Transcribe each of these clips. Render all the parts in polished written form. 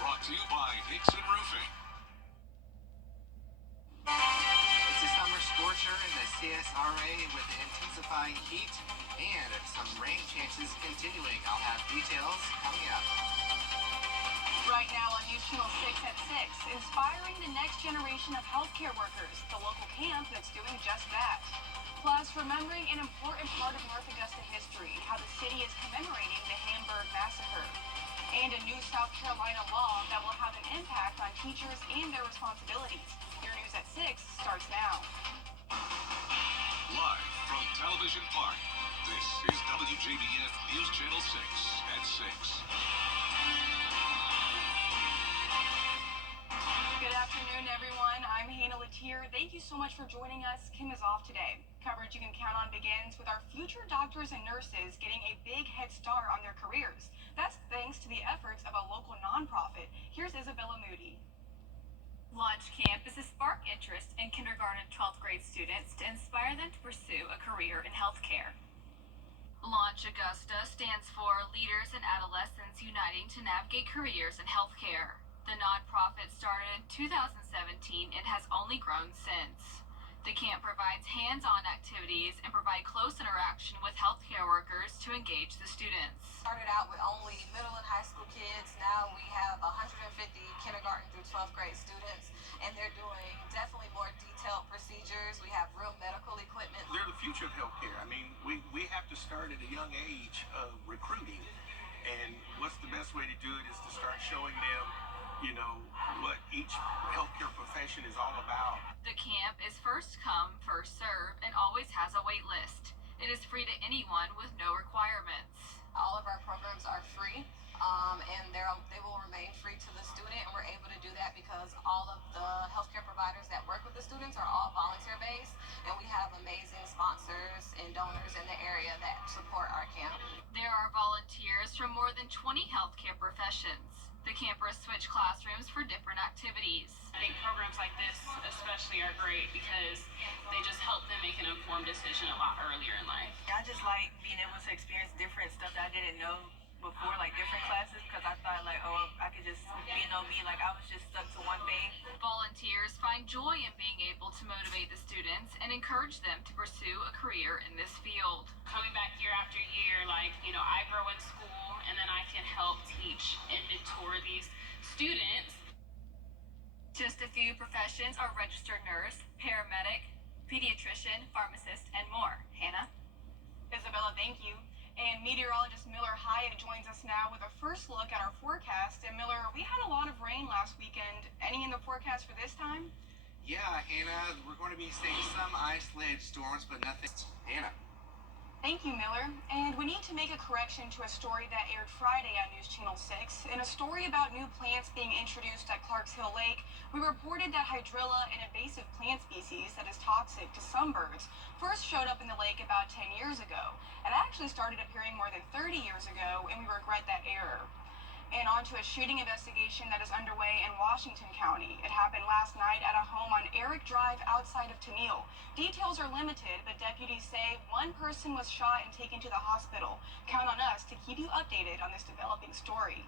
brought to you by Nixon Roofing. It's a summer scorcher in the CSRA with intensifying heat and some rain chances continuing. I'll have details coming up. Right now on News Channel 6 at 6, inspiring the next generation of healthcare workers, the local camp that's doing just that. Plus, remembering an important part of North Augusta history, how the city is commemorating the Hamburg Massacre. And a new South Carolina law that will have an impact on teachers and their responsibilities. Your News at 6 starts now. Live from Television Park, this is WJBF News Channel 6 at 6. Good afternoon, everyone. I'm Hannah Latier. Thank you so much for joining us. Kim is off today. Coverage you can count on begins with our future doctors and nurses getting a big head start on their careers. That's thanks to the efforts of a local nonprofit. Here's Isabella Moody. Launch Camp is to spark interest in kindergarten and 12th grade students to inspire them to pursue a career in healthcare. Launch Augusta stands for Leaders and Adolescents Uniting to Navigate Careers in Healthcare. The nonprofit started in 2017 and has only grown since. The camp provides hands-on activities and provide close interaction with healthcare workers to engage the students. Started out with only middle and high school kids. Now we have 150 kindergarten through 12th grade students, and they're doing definitely more detailed procedures. We have real medical equipment. They're the future of healthcare. I mean, we have to start at a young age of recruiting, and what's the best way to do it is to start showing them, you know, what each healthcare profession is all about. The camp is first come, first serve, and always has a wait list. It is free to anyone with no requirements. All of our programs are free, and they will remain free to the student, and we're able to do that because all of the healthcare providers that work with the students are all volunteer-based, and we have amazing sponsors and donors in the area that support our camp. There are volunteers from more than 20 healthcare professions. The campers switch classrooms for different activities. I think programs like this especially are great because they just help them make an informed decision a lot earlier in life. I just like being able to experience different stuff that I didn't know before, like different classes, because I thought like, oh, I could just be an OB, like I was just stuck to one thing. Volunteers find joy in being able to motivate the students and encourage them to pursue a career in this field. Coming back year after year, like, you know, I grow in school and then I can help teach and mentor these students. Just a few professions are registered nurse, paramedic, pediatrician, pharmacist, and more. Hannah? Isabella, thank you. And meteorologist Miller Hyatt joins us now with a first look at our forecast. And Miller, we had a lot of rain last weekend. Any in the forecast for this time? Yeah, Hannah, we're going to be seeing some isolated storms, but nothing. Hannah. Thank you, Miller. And we need to make a correction to a story that aired Friday on News Channel 6. In a story about new plants being introduced at Clarks Hill Lake, we reported that hydrilla, an invasive plant species that is toxic to some birds, first showed up in the lake about 10 years ago. It actually started appearing more than 30 years ago, and we regret that error. And on to a shooting investigation that is underway in Washington County. It happened last night at a home on Eric Drive outside of Tennille. Details are limited, but deputies say one person was shot and taken to the hospital. Count on us to keep you updated on this developing story.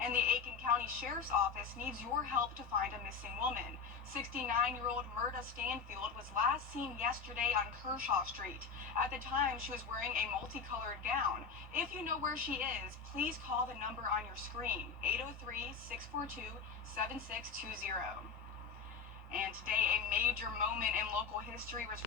And the Aiken County Sheriff's Office needs your help to find a missing woman. 69-year-old Myrta Stanfield was last seen yesterday on Kershaw Street. At the time, she was wearing a multicolored gown. If you know where she is, please call the number on your screen, 803-642-7620. And today, a major moment in local history was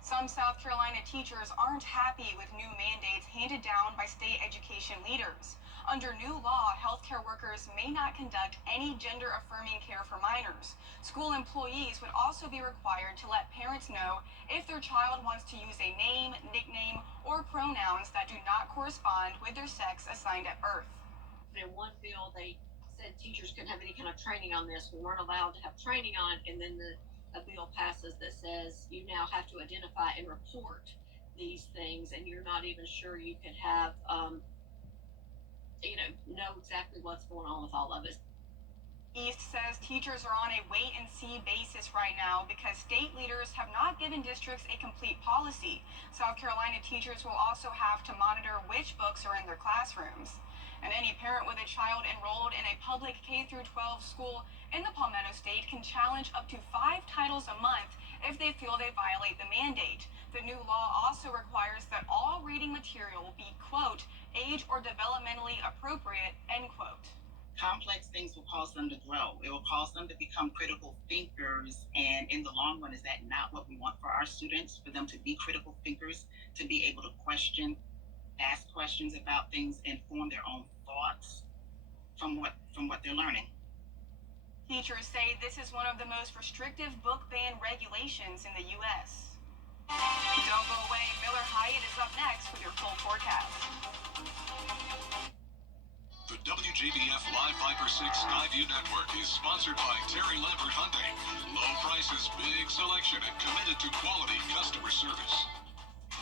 some South Carolina teachers aren't happy with new mandates handed down by state education leaders. Under new law, healthcare workers may not conduct any gender-affirming care for minors. School employees would also be required to let parents know if their child wants to use a name, nickname, or pronouns that do not correspond with their sex assigned at birth. In one bill, they said teachers couldn't have any kind of training on this. We weren't allowed to have training on it, and then a bill passes that says you now have to identify and report these things, and you're not even sure you can have know exactly what's going on with all of it. East says teachers are on a wait-and-see basis right now because state leaders have not given districts a complete policy. South Carolina teachers will also have to monitor which books are in their classrooms. And any parent with a child enrolled in a public K-12 school in the Palmetto State can challenge up to 5 titles a month if they feel they violate the mandate. The new law also requires that all reading material be, quote, age or developmentally appropriate, end quote. Complex things will cause them to grow. It will cause them to become critical thinkers. And in the long run, is that not what we want for our students? For them to be critical thinkers, to be able to question, ask questions about things, and form their own thoughts from what they're learning. Teachers say this is one of the most restrictive book ban regulations in the U.S. Don't go away. Miller Hyatt is up next with your full forecast. The WJBF Live Viper 6 Skyview Network is sponsored by Terry Lambert Hyundai. Low prices, big selection, and committed to quality customer service.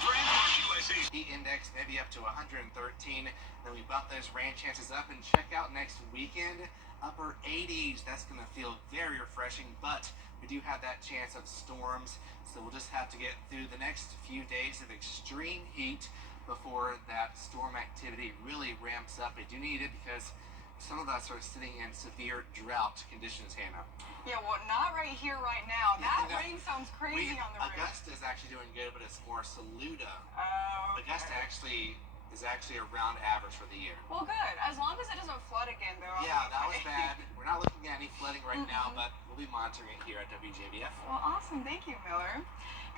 Brand Wash USA. Heat index maybe up to 113. Then we bump those rain chances up and check out next weekend. Upper 80s. That's going to feel very refreshing, but we do have that chance of storms. So we'll just have to get through the next few days of extreme heat before that storm activity really ramps up. I do need it because some of us are sitting in severe drought conditions, Hannah. Yeah, well, not right here right now. That rain sounds crazy on the roof. Augusta is actually doing good, but it's more Saluda. Oh, okay. Augusta is actually around average for the year. Well, good. As long as it doesn't flood again, though. Yeah, that was bad. We're not looking at any flooding right now, but we'll be monitoring it here at WJBF. Well, awesome. Thank you, Miller.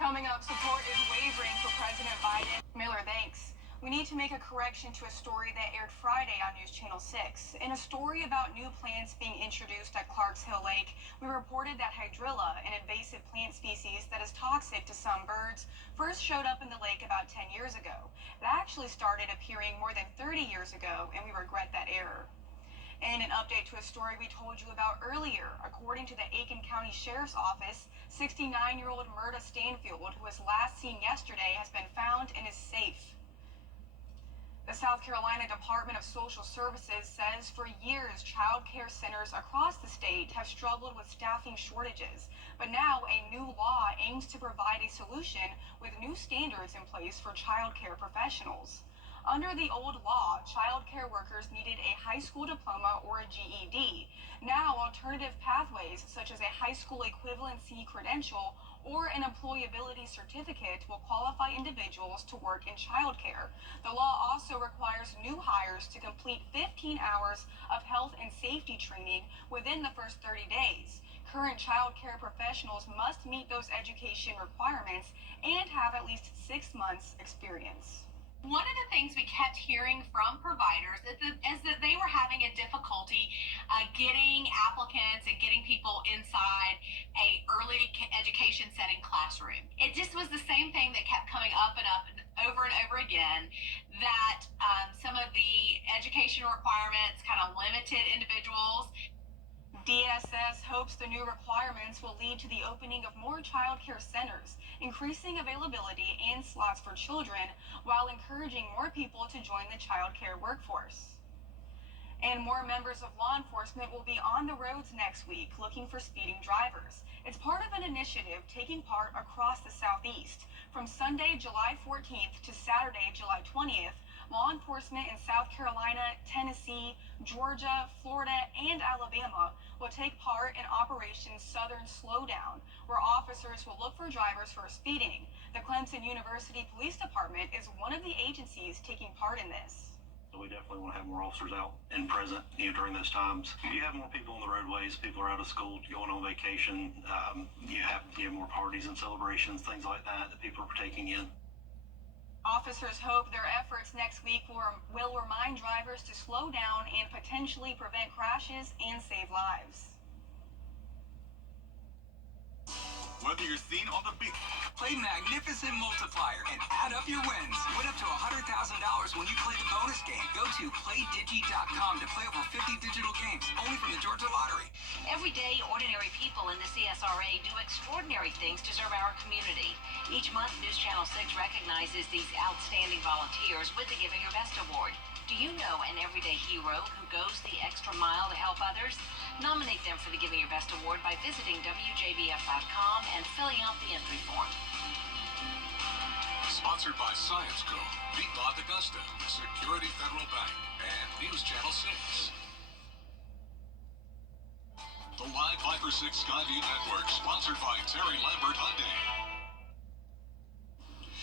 Coming up, support is wavering for President Biden. Miller, thanks. We need to make a correction to a story that aired Friday on News Channel 6. In a story about new plants being introduced at Clarks Hill Lake, we reported that hydrilla, an invasive plant species that is toxic to some birds, first showed up in the lake about 10 years ago. It actually started appearing more than 30 years ago, and we regret that error. And an update to a story we told you about earlier. According to the Aiken County Sheriff's Office, 69-year-old Myrta Stanfield, who was last seen yesterday, has been found and is safe. The South Carolina Department of Social Services says for years, child care centers across the state have struggled with staffing shortages. But now a new law aims to provide a solution with new standards in place for child care professionals. Under the old law, child care workers needed a high school diploma or a GED. Now, alternative pathways such as a high school equivalency credential or an employability certificate will qualify individuals to work in child care. The law also requires new hires to complete 15 hours of health and safety training within the first 30 days. Current child care professionals must meet those education requirements and have at least 6 months experience. One of the things we kept hearing from providers is that they were having a difficulty getting applicants and getting people inside a early education setting classroom. It just was the same thing that kept coming up and over again, that some of the education requirements kind of limited individuals. DSS hopes the new requirements will lead to the opening of more child care centers, increasing availability and slots for children, while encouraging more people to join the child care workforce. And more members of law enforcement will be on the roads next week looking for speeding drivers. It's part of an initiative taking part across the Southeast. From Sunday, July 14th to Saturday, July 20th, law enforcement in South Carolina, Tennessee, Georgia, Florida, and Alabama will take part in Operation Southern Slowdown, where officers will look for drivers for speeding. The Clemson University Police Department is one of the agencies taking part in this. So we definitely want to have more officers out and present during those times. You have more people on the roadways, people are out of school, going on vacation, you have more parties and celebrations, things like that people are partaking in. Officers hope their efforts next week will remind drivers to slow down and potentially prevent crashes and save lives. Whether you're seen on the beach, play Magnificent Multiplier and add up your wins. Win up to $100,000 when you play the bonus game. Go to playdigi.com to play over 50 digital games, only from the Georgia Lottery. Every day, ordinary people in the CSRA do extraordinary things to serve our community. Each month, News Channel 6 recognizes these outstanding volunteers with the Giving Your Best Award. Do you know an everyday hero who goes the extra mile to help others? Nominate them for the Giving Your Best Award by visiting WJBF.com and filling out the entry form. sponsored by Science Co., Piedmont Augusta, Security Federal Bank, and News Channel 6. The Live Viper 6 Skyview Network, sponsored by Terry Lambert Hyundai.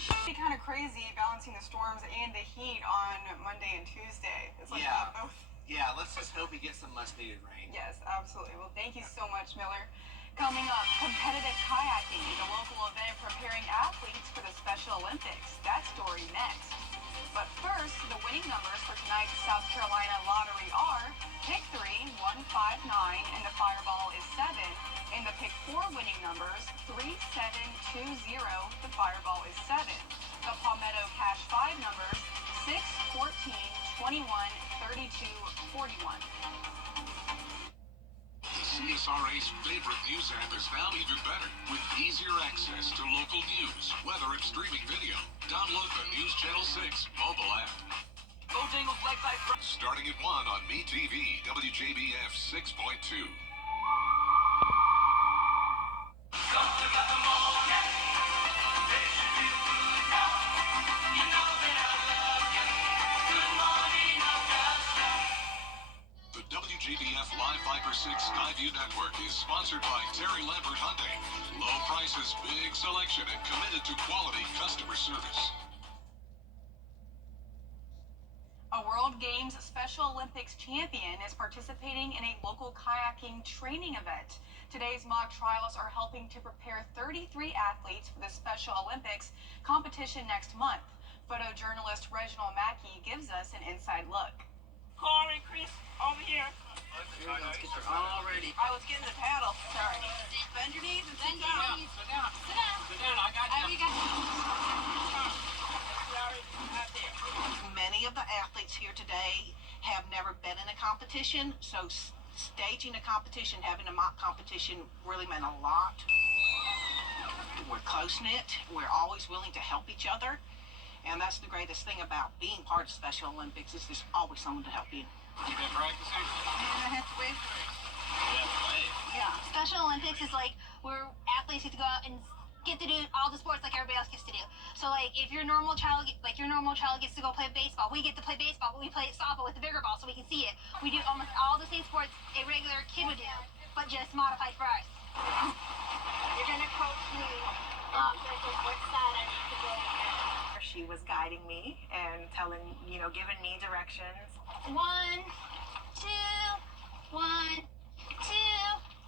It'd be kind of crazy balancing the storms and the heat on Monday and Tuesday. It's like both. Yeah, let's just hope we get some much-needed rain. Yes, absolutely. Well, thank you so much, Miller. Coming up, competitive kayaking, the local event preparing athletes for the Special Olympics. That story next. But first, the winning numbers for tonight's South Carolina lottery are pick 3, 159, and the Fireball is 7. And the pick 4 winning numbers, 3720, the Fireball is 7. The Palmetto Cash 5 numbers, 6, 14, 21, 32, 41. The CSRA's favorite news app is now even better with easier access to local news, weather, and streaming video. Download the News Channel 6 mobile app. Bojangles Lake by Starting at 1 on MeTV, WJBF 6.2. The WJBF Live Viper 6 Skyview Network is sponsored by Terry Lambert Hyundai. Low prices, big selection, and committed to quality customer service. A World Games Special Olympics champion is participating in a local kayaking training event. Today's mock trials are helping to prepare 33 athletes for the Special Olympics competition next month. Photojournalist Reginald Mackey gives us an inside look. Corey, Chris, over here. Let's get all ready. I was getting the paddle. Sorry. Bend your knees and sit down. Sit down. Sit down. I got you. Many of the athletes here today have never been in a competition, so staging a competition, having a mock competition really meant a lot. We're close-knit. We're always willing to help each other. And that's the greatest thing about being part of Special Olympics is there's always someone to help you. You been practicing? And I have to wait for it. Yeah. Special Olympics is like where athletes get to go out and get to do all the sports like everybody else gets to do. So like if your normal child gets to go play baseball, we get to play baseball, but we play softball with the bigger ball so we can see it. We do almost all the same sports a regular kid would do, but just modified for us. You're gonna coach me what side I need to go. She was guiding me and giving me directions. 1, 2, 1, 2,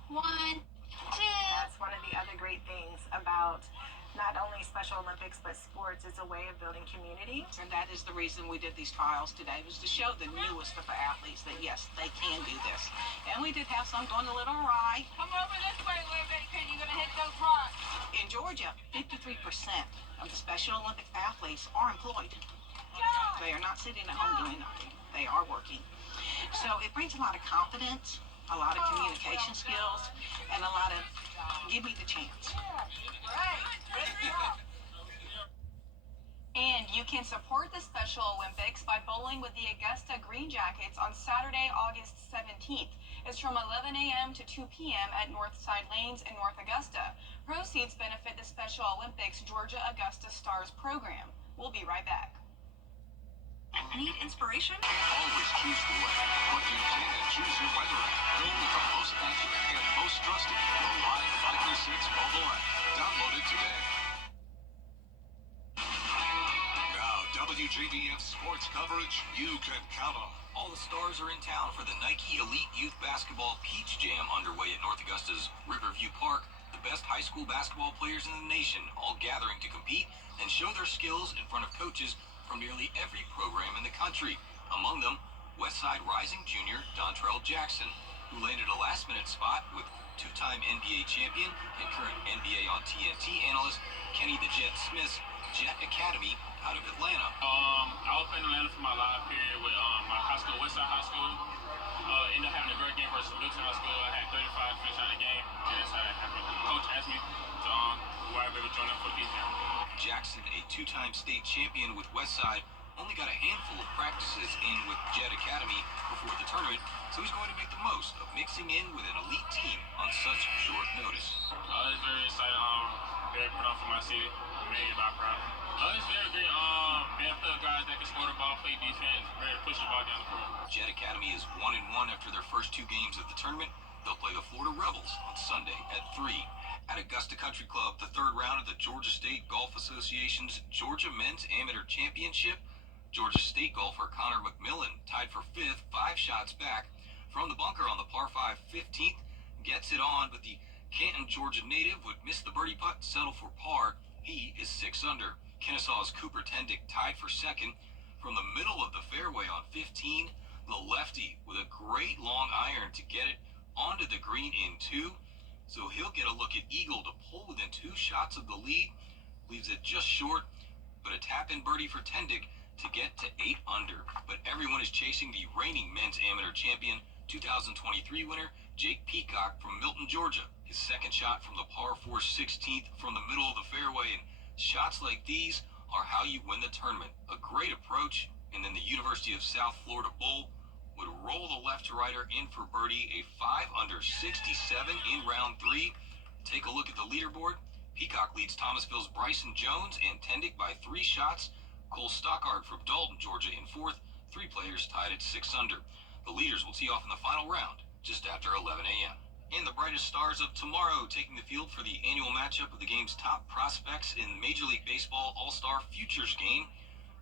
1, 2. That's one of the other great things about not only Special Olympics but sports. It's a way of building community. And that is the reason we did these trials today, was to show the newest of the athletes that yes, they can do this. And we did have some going a little awry. Come over this way a little bit because you're gonna hit those rocks. In Georgia, 53% of the Special Olympic athletes are employed. They are not sitting at home doing nothing. They are working. So it brings a lot of confidence, a lot of communication skills, and a lot of give me the chance. And you can support the Special Olympics by bowling with the Augusta Green Jackets on Saturday, August 17th. It's from 11 a.m. to 2 p.m. at Northside Lanes in North Augusta. Proceeds benefit the Special Olympics Georgia Augusta Stars program. We'll be right back. Need inspiration? Always choose the way, but you can choose your weather app. Go with the most accurate and most trusted, the Live Viper 6 mobile app. Download it today. Now, WJBF sports coverage you can count on. All the stars are in town for the Nike Elite Youth Basketball Peach Jam underway at North Augusta's Riverview Park. The best high school basketball players in the nation all gathering to compete and show their skills in front of coaches from nearly every program in the country. Among them, Westside Rising junior Dontrell Jackson, who landed a last-minute spot with two-time NBA champion and current NBA on TNT analyst Kenny the Jet Smith's Jet Academy out of Atlanta. I was in Atlanta for my live period with my high school, Westside High School. Ended up having a great game versus Milton High School. I had 35 to finish out the game. And that's how that happened. Coach asked me to where I was able to join up for the Peach Jam. Jackson, a two-time state champion with Westside, only got a handful of practices in with Jet Academy before the tournament, so he's going to make the most of mixing in with an elite team on such short notice. It's very exciting. Very proud for my city. made my proud. It's very great. Being up there, guys that can score the ball, play defense, ready to push the ball down the court. Jet Academy is 1-1 after their first 2 games of the tournament. They'll play the Florida Rebels on Sunday at 3. At Augusta Country Club, the 3rd round of the Georgia State Golf Association's Georgia Men's Amateur Championship. Georgia State golfer Connor McMillan tied for 5th, 5 shots back from the bunker on the par 5 15th. Gets it on, but the Canton, Georgia native would miss the birdie putt, settle for par. He is 6 under. Kennesaw's Cooper Tendick tied for 2nd from the middle of the fairway on 15. The lefty with a great long iron to get it onto the green in 2. So he'll get a look at eagle to pull within 2 shots of the lead. Leaves it just short, but a tap-in birdie for Tendick to get to 8 under. But everyone is chasing the reigning men's amateur champion, 2023 winner Jake Peacock from Milton, Georgia. His 2nd shot from the par 4 16th from the middle of the fairway, and shots like these are how you win the tournament. A great approach, and then the University of South Florida Bull would roll the left-to-righter in for birdie, a 5 under 67 in round 3. Take a look at the leaderboard. Peacock leads Thomasville's Bryson Jones and Tendick by 3 shots. Cole Stockard from Dalton, Georgia in 4th. 3 players tied at 6 under. The leaders will tee off in the final round just after 11 a.m. And the brightest stars of tomorrow taking the field for the annual matchup of the game's top prospects in Major League Baseball All-Star Futures game.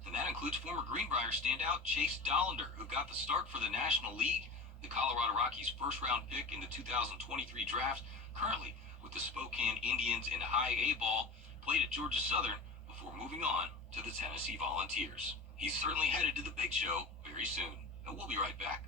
And that includes former Greenbrier standout Chase Dollander, who got the start for the National League, the Colorado Rockies' first-round pick in the 2023 draft, currently with the Spokane Indians in high A ball, played at Georgia Southern before moving on to the Tennessee Volunteers. He's certainly headed to the big show very soon, and we'll be right back.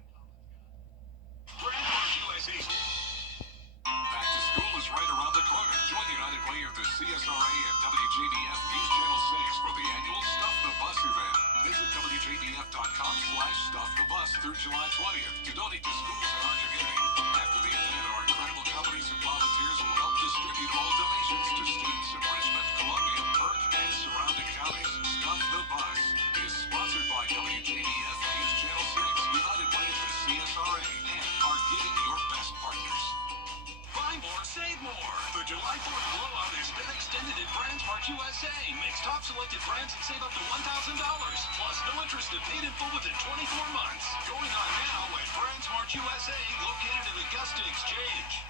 Back to school is right around the corner. Join United Way of the CSRA and WJBF News Channel 6 for the annual Stuff the Bus event. Visit WJBF.com/StuffTheBus through July 20th to donate to schools in our community. After the event, our incredible companies and volunteers will help distribute all donations to students in Richmond, Columbia, Burke, and surrounding counties. Stuff the Bus is sponsored by WJBF News Channel 6, United Way of the CSRA, and our Giving Your Best partners. Buy more, save more. The July 4th blowout has been extended at BrandsMart USA. Mix top selected brands and save up to $1,000. Plus, no interest and paid in full within 24 months. Going on now at BrandsMart USA, located at Augusta Exchange.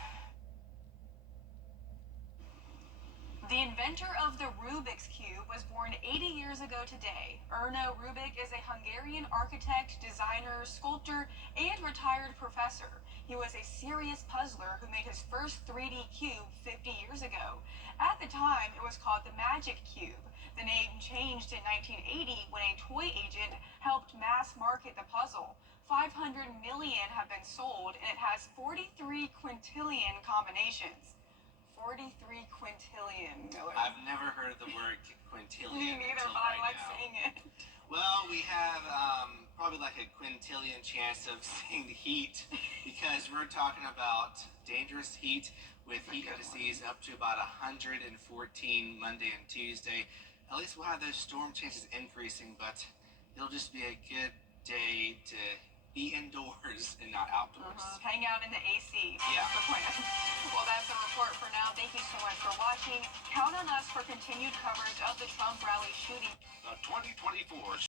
The inventor of the Rubik's Cube was born 80 years ago today. Erno Rubik is a Hungarian architect, designer, sculptor, and retired professor. He was a serious puzzler who made his first 3D cube 50 years ago. At the time, it was called the Magic Cube. The name changed in 1980 when a toy agent helped mass market the puzzle. 500 million have been sold, and it has 43 quintillion combinations. 43 quintillion, Miller. I've never heard the word quintillion. Me neither, until but I right like now. saying it. Well, we have probably like a quintillion chance of seeing the heat because we're talking about dangerous heat with heat indices up to about 114 Monday and Tuesday. At least we'll have those storm chances increasing, but it'll just be a good day to be indoors and not outdoors. Hang out in the AC. Yeah. That's the plan. Well, that's the report for now. Thank you so much for watching. Count on us for continued coverage of the Trump rally shooting. The 2024